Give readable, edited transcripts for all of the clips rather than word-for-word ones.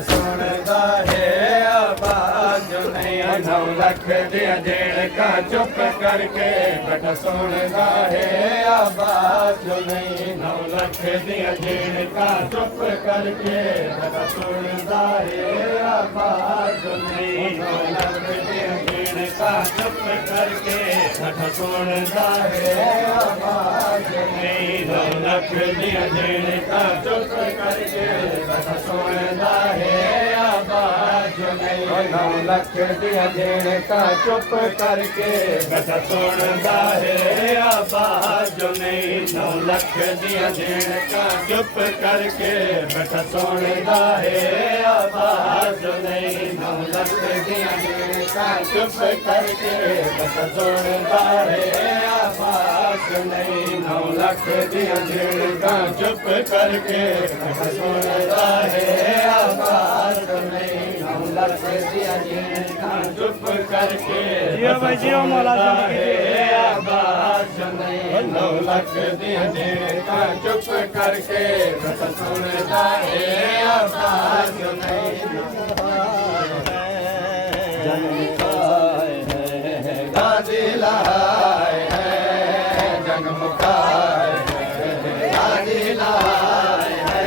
सुनदा है आवाज नहीं। 9 लाख दिया जेड़ का चुप करके बेटा सुनदा है आवाज नहीं। 9 लाख दिया जेड़ का चुप करके बेटा सुनदा है आवाज नहीं। 9 लाख दिया जेड़ का चुप करके बेटा सुनदा है आवाज नहीं। 9 लाख दिया जेड़ का चुप करके बेटा सुनदा है आवाज नहीं। 9 लाख दिया जेड़ का चुप करके बेटा सुनदा है आवाज नहीं। 9 लाख दिया जेड़ का चुप करके बेटा सुनदा है आवाज नहीं। 9 लाख दिया जेड़ का चुप करके बेटा सुनदा है आवाज नहीं। 9 लाख दिया जेड़ का चुप करके बेटा सुनदा है आवाज नहीं। 9 लाख दिया जेड़ का चुप करके जियो मौला है आवाज नहीं। 9 लाख दिया जेड़ का चुप करके बेटा सुनदा है आवाज नहीं। गाजी लहाए है जगमगाए है। गाजी लहाए है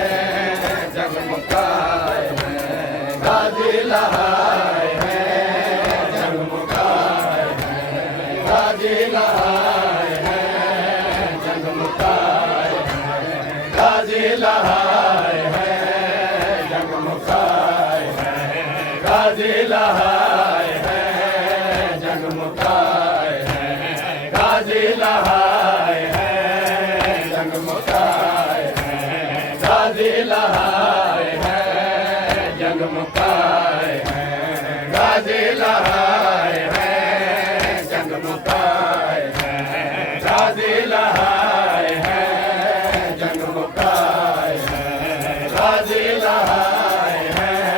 जगमगाए है। गाजी लहाए है जगमगाए है। गाजी लहाए है जगमगाए है। गाजी लहाए है जगमगाए है। गाजी लहाए है जगमगाए है। गाजी लहाए है जगमगाए है। गाजी लहाए है जगमगाए है। गाजी लहाए है जगमगाए है। गाजी लहाए है जगमगाए है। गाजी लहाए है जगमगाए है। गाजी लहाए है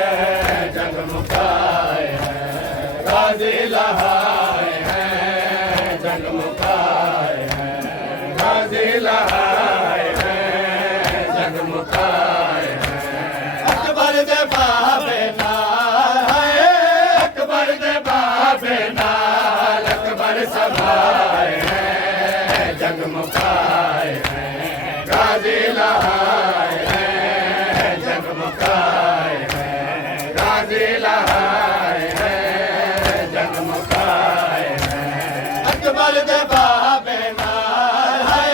जगमगाए है। गाजी लहाए है जगमगाए है। अकबर दे बाबे नाल है। अकबर दे बाबे नाल अकबर समाए है जगमगाए है। गाजी लहाए है जगमगाए है। गाजी लहाए है जगमगाए है। अकबर दे बाबे नाल है।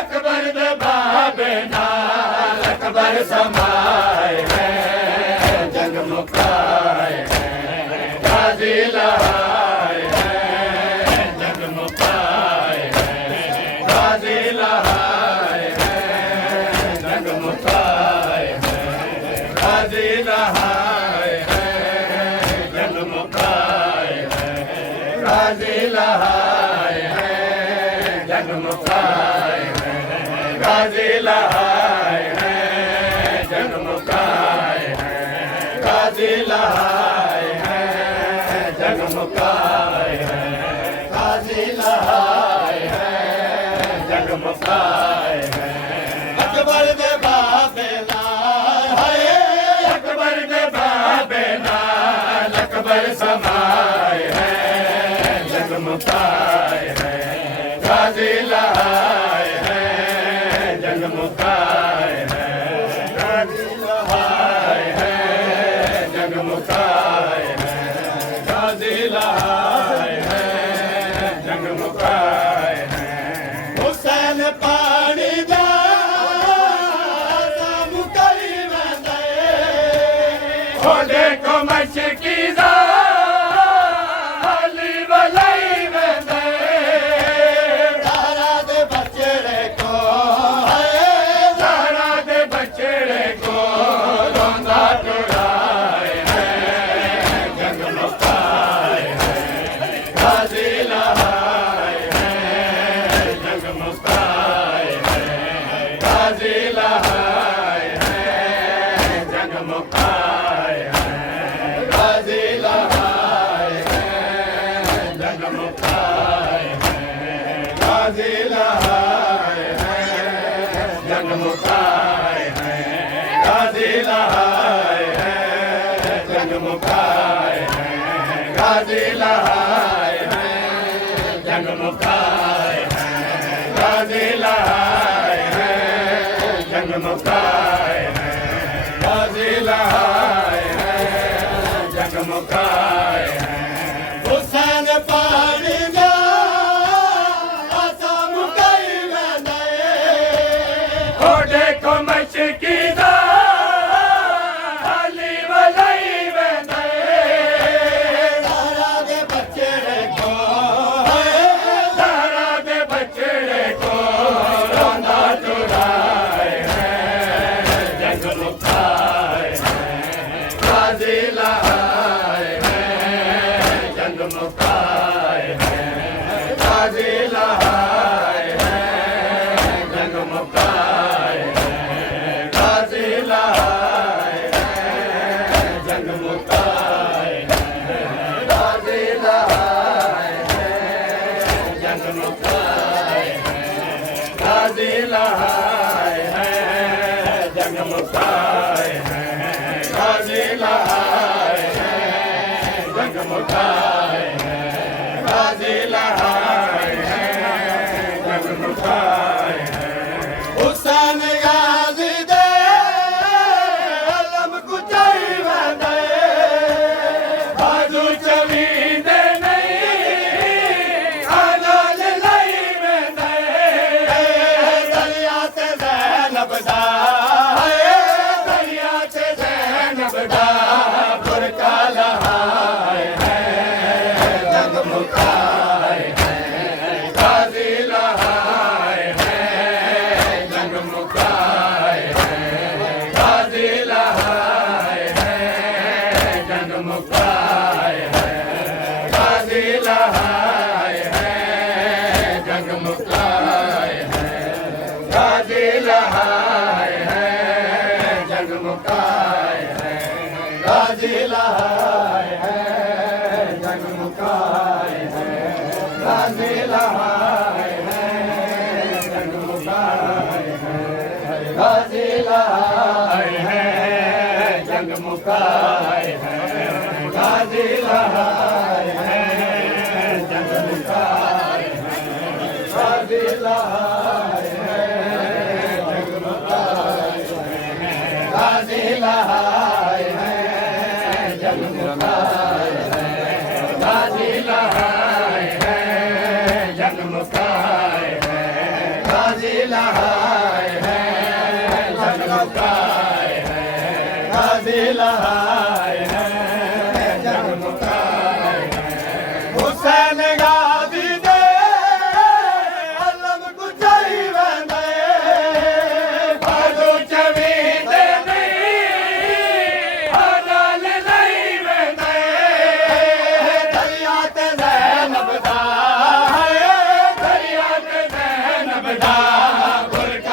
अकबर दे बाबे नाल अकबर समाए है जगमगाए है। गाजी लहाए है जगमगाए है। गाजी लहाए है जगमगाए है। गाजी लहाए है जगमगाए है। गाजी लहाए है जगमगाए है। गाजी लहाए है जगमगाए है। गाजी लहाए है जगमगाए है। गाजी लहाए है जगमगाए है। अकबर दे बाबे नाल है। अकबर दे बाबे नाल अकबर समाए है जगमगाए है। गाजी लहाए है जगमगाए है। गाजी लहाए है जगमगाए है। गाजी लहाए है जगमगाए है। हुसैन पानी दा मुकरी वंदे हो देखो मशकी दा अली वलाई वंदे। ज़हरा दे बचड़े को है। ज़हरा दे बचड़े को रोंदा टुराए है जगमगाए है। गाजी लहाए है जगमगाए है। गाजी लहाए है जगमगाए है। गाजी लहाए है जगमगाए है। गाजी लहाए है जगमगाए है। गाजी लहाए है गाजी लहाए हैं जंग मुकाए हैं गाजी लहाए हैं जंग मुकाए हैं गाजी लहाए हैं जंग मुकाए हैं हुसैन पानी जा आसा मुकाई वंदे ओ देखो मशकी दा हाली वलाई वंदे सारा दे बचड़े को सारा दे बचड़े को रोंदा चुराए हैं जंग मुकाए हैं गाजी लहाए हैं जंग मुकाए हैं गाजी लहाए हैं जंग मुकाए हैं गाजी लहाए हैं जंग मुकाए हैं गाजी लहाए हैं जंग मुकाए हैं गाजी लहाए हैं जंग मुकाए हैं गाजी लहाए हैं जंग मुकाए हैं गाजी लहाए हैं जंग मुकाए हैं हुसैन गाजी दे अलम कुचाई वंदे बाजू चवी दे नहीं आजाल लाई वंदे दरिया से ज़ैनब दा दरिया से ज़ैनब दा बुरका लहाए हैं जंग मुकाए हैं गाजी लहाए हैं जंग मुकाए हैं गाजी लहाए हैं जंग मुकाए हैं गाजी लहाए हैं जंग मुकाए हैं गाजी लहाए हैं जंग मुकाए हैं गाजी लहाए हैं जंग मुकाए हैं गाजी लहाए हैं जंग मुकाए हैं गाजी लहाए हैं जंग मुकाए हैं गाजी लहाए हैं जंग मुकाए हैं गाजी लहाए हैं जंग मुकाए हैं गाजी लहाए हैं जंग मुकाए हैं गाजी लहाए हैं जंग मुकाए हैं गाजी लहाए हैं जंग मुकाए हैं गाजी लहाए हैं जंग मुकाए हैं हुसैन गाजी दे अलम कुचाई वंदे बाजू चवी दे नहीं आजाल लाई वंदे दरिया ते ज़ैनब दा दरिया ते ज़ैनब दा बुरका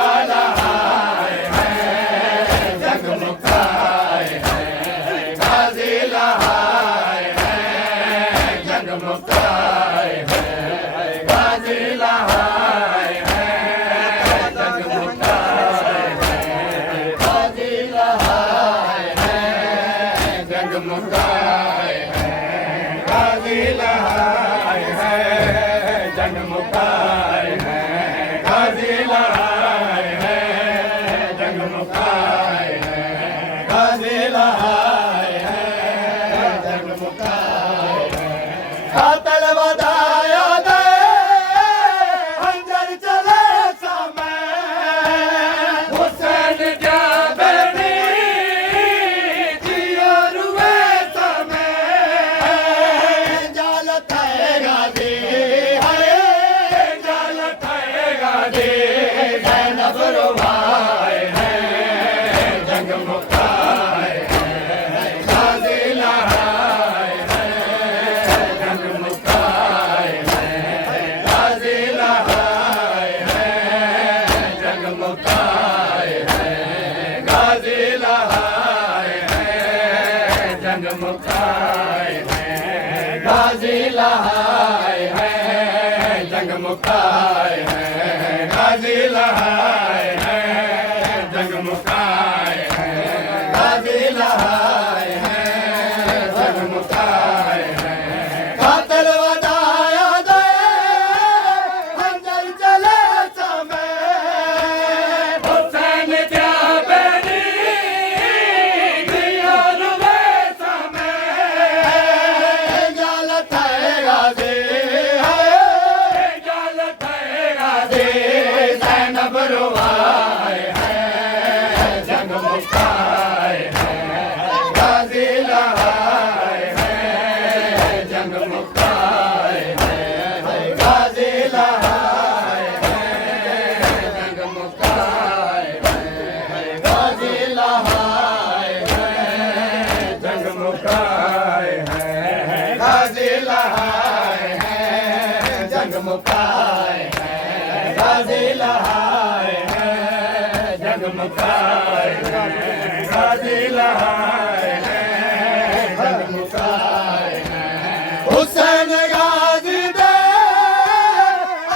जगमगाए हैं गाजी लहाए हैं जगमगाए हैं हुसैन गाजी दे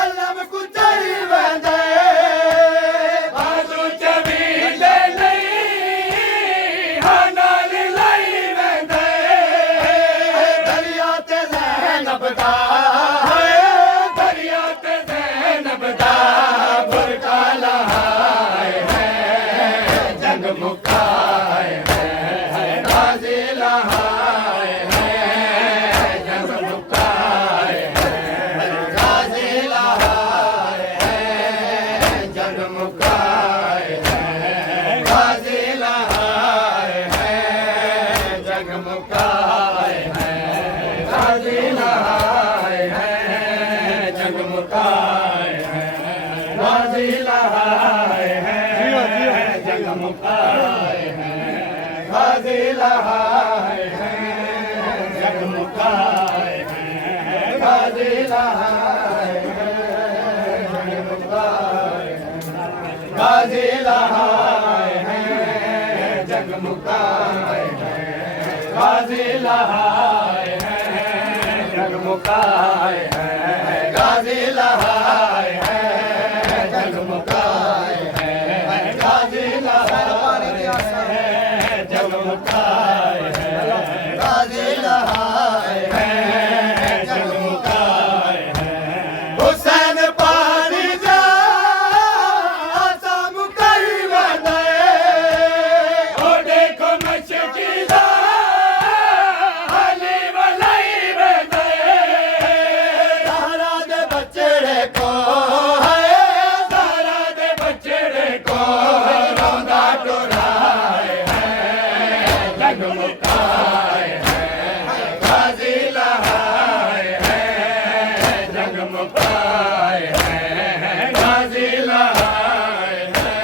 अलम कुचई वेंदे बाजू चवींदे नहीं हाँ नाल लाई वेंदे दरिया ते ज़ैनब दा दरिया ते ज़ैनब दा बुरका लहाए हैं जगमगाए हैं गाजी लहाए हैं जगमगाए हैं गाजी लहाए हैं जगमगाए हैं गाजी लहाए हैं जगमगाए हैं गाजी लहाए हैं जगमगाए हैं गाजी लहाए हैं जगमगाए हैं गाजी लहाए हैं जगमगाए हैं गाजी लहाए हैं जगमगाए हैं गाजी लहाए हैं जगमगाए हैं गाजी लहाए हैं जगमगाए हैं गाजी लहाए हैं जगमगाए हैं गाजी लहाए हैं जगमगाए हैं गाजी लहाए हैं जगमगाए हैं हुसैन पानी जा आसा मुकई वेंदे ओ देखो मशकीदा हली वलाई वेंदे ज़हरा दे बचड़े को है ज़हरा दे बचड़े को रोंदा टुराए हैं जगमगाए हैं गाजी लहाए हैं जगमगाए हैं गाजी लहाए हैं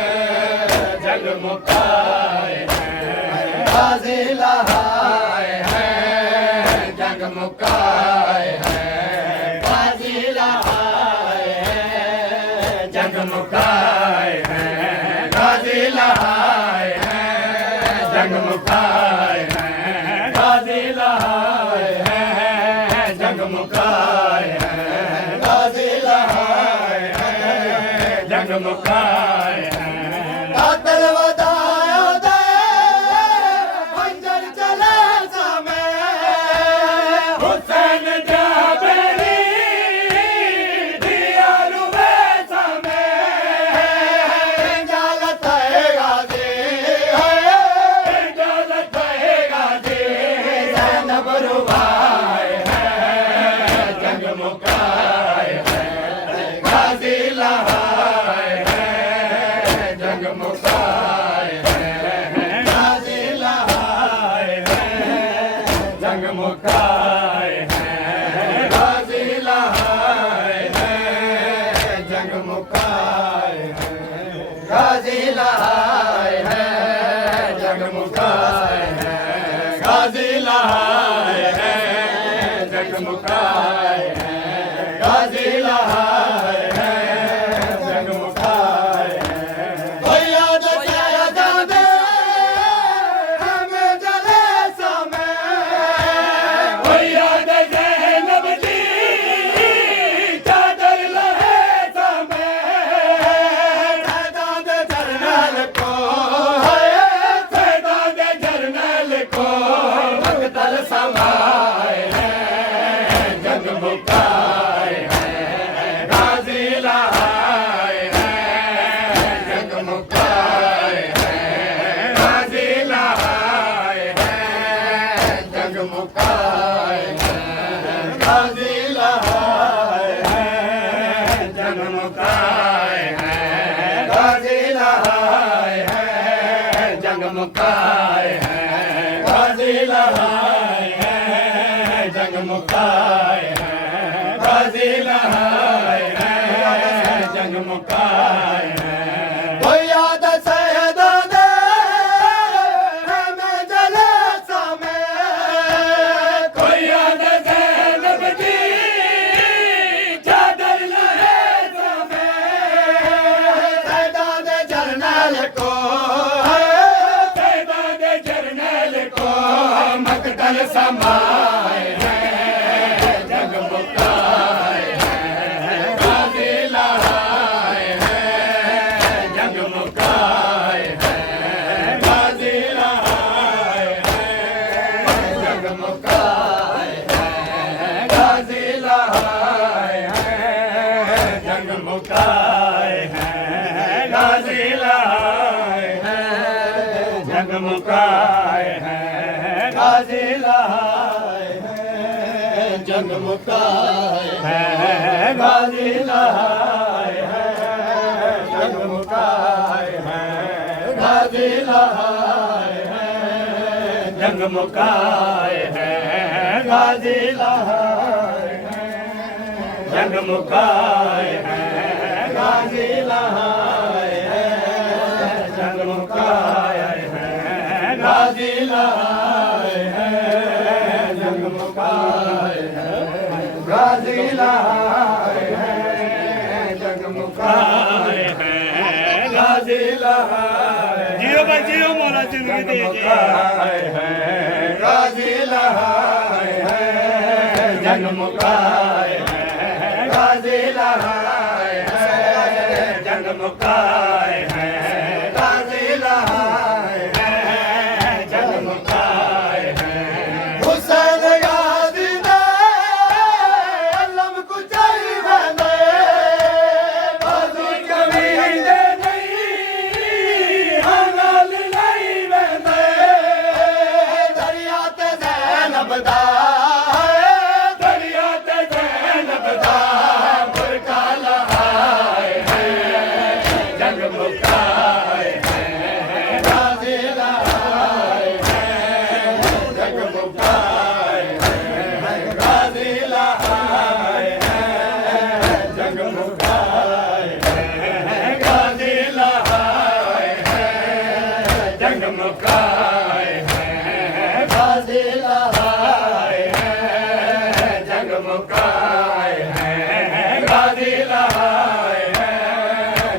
जगमगाए हैं गाजी लहाए हैं जगमगाए हैं गाजी लहाए हैं जगमगाए हैं गाजी लहाए हैं जगमगाए हैं गाजी लहाए हैं जगमगाए हैं गाजी लहाए हैं जगमगाए हैं कातिल वदाया दे खंजर चले सामे हुसैन जाबेरी दिया रुवे सामे जालत है गाजी है जालत है गाजी ज़ैनब रुवाए हैं जगमगाए हैं गाजी लहाए हैं जगमगाए हैं गाजी लहाए हैं जगमगाए हैं गाजी लहाए हैं जगमगाए हैं गाजी लहाए हैं जगमगाए हैं गाजी लहाए हैं जगमगाए हैं गाजी लहाए हैं जगमगाए हैं कोई याद सैयदा दे हमें जले समय कोई याद ज़ैनब दी चादर लहे समय सैदा दे जरनैल को है सैदा दे जरनैल को मकतल समाए हैं जगमगाए हैं गाजी लहाए हैं जगमगाए हैं गाजी लहाए हैं जगमगाए हैं गाजी लहाए हैं जगमगाए हैं गाजी लहाए हैं जगमगाए हैं गाजी लहाए हैं जगमगाए हैं गाजी लहाए हैं जगमगाए हैं कोई याद सैयदा दे हमें जले समय कोई याद ज़ैनब दी चादर लहे समय सैदा दे जरनैल को समाए हैं जगमुकाए हैं गाजी लहाए हैं जगमुकाए हैं गाजी लहाए हैं जगमुकाए हैं गाजी लहाए हैं जगमुकाए हैं गाजी लहाए हैं जगमुकाए हैं गाजी लहाए हैं जगमुकाए हैं गाजी लहाए हैं जगमुकाए हैं गाजी लहाए हैं जगमुकाए हैं गाजी लहाए हैं जगमुकाए हैं गाजी लहाए हैं जगमुकाए हैं गाजी लहाए हैं जगमुकाए हैं गाजी लहाए हैं जगमुकाए हैं गाजी लहाए जियो भाई जियो मोला जिंदगी दे जगमुकाए हैं गाजी लहाए हैं जगमुकाए हैं गाजी लहाए हैं जगमुकाए हैं गाजी लहाए हैं जगमुकाए हैं हुसैन गाजी ने अलम कुचाई बने बाजू कभी दे नहीं हंगल नहीं बने दरिया ते ज़ैनब दा दरिया ते ज़ैनब दा बुरका लहाए हैं जगमुकाए हैं गाजी लहाए हैं जगमुकाए हैं गाजी लहाए हैं जगमुकाए हैं गाजी लहाए हैं जगमुकाए हैं गाजी लहाए हैं जगमुकाए हैं गाजी लहाए हैं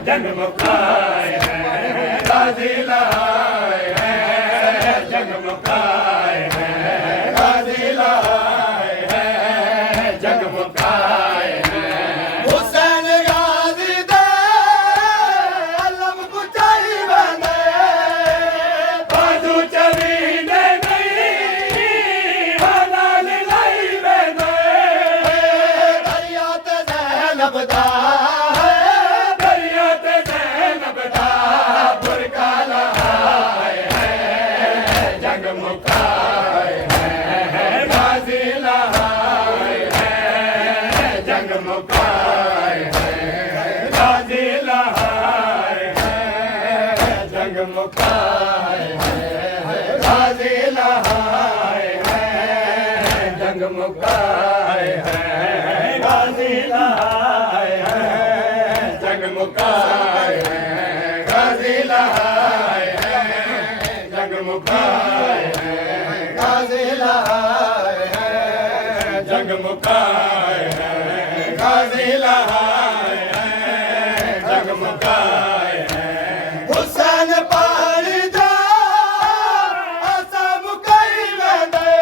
जगमुकाए हैं गाजी लहाए हैं जगमुकाए हैं गाजी लहाए हैं जगमुकाए हैं हुसैन गाजी दे अलम कुचाई बने बाजू चली दे नहीं हलाल नहीं बने दरिया ते ज़ैनब दा दरिया ते ज़ैनब दा बुरका लहाए हैं जगमुकाए हैं गाजी लहाए हैं जगमुकाए हैं गाजी लहाए हैं जगमुकाए हैं गाजी लहाए हैं जगमुकाए हैं गाजी लहाए हैं जगमुकाए हैं गाजी लहाए हैं जगमुकाए हैं गाजी लहाए हैं जगमुकाए हैं गाजी लहाए हैं जगमुकाए हैं हुसैन पानी जा आसा मुकई वेंदे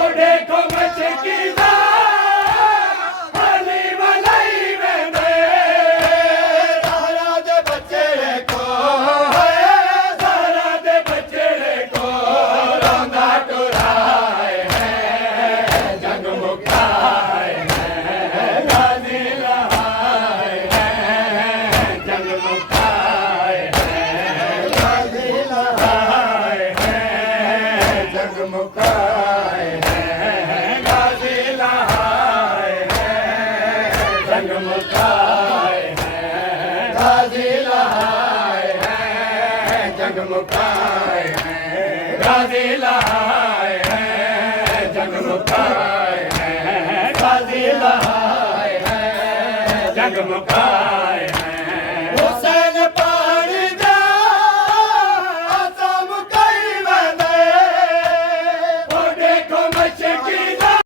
ओडे को मचकी जा हली वलाई वेंदे सारा दे बच्चे को सारा दे बच्चे को रोंदा टुराए हैं जगमुकाए हैं गाजी लहाए हैं जगमुकाए हैं गाजी लहाए हैं जगमुकाए हैं गाजी लहाए हैं जगमुकाए हैं गाजी लहाए हैं जगमुकाए हैं गाजी लहाए हैं जगमुकाए हैं गाजी लहाए हैं जगमुकाए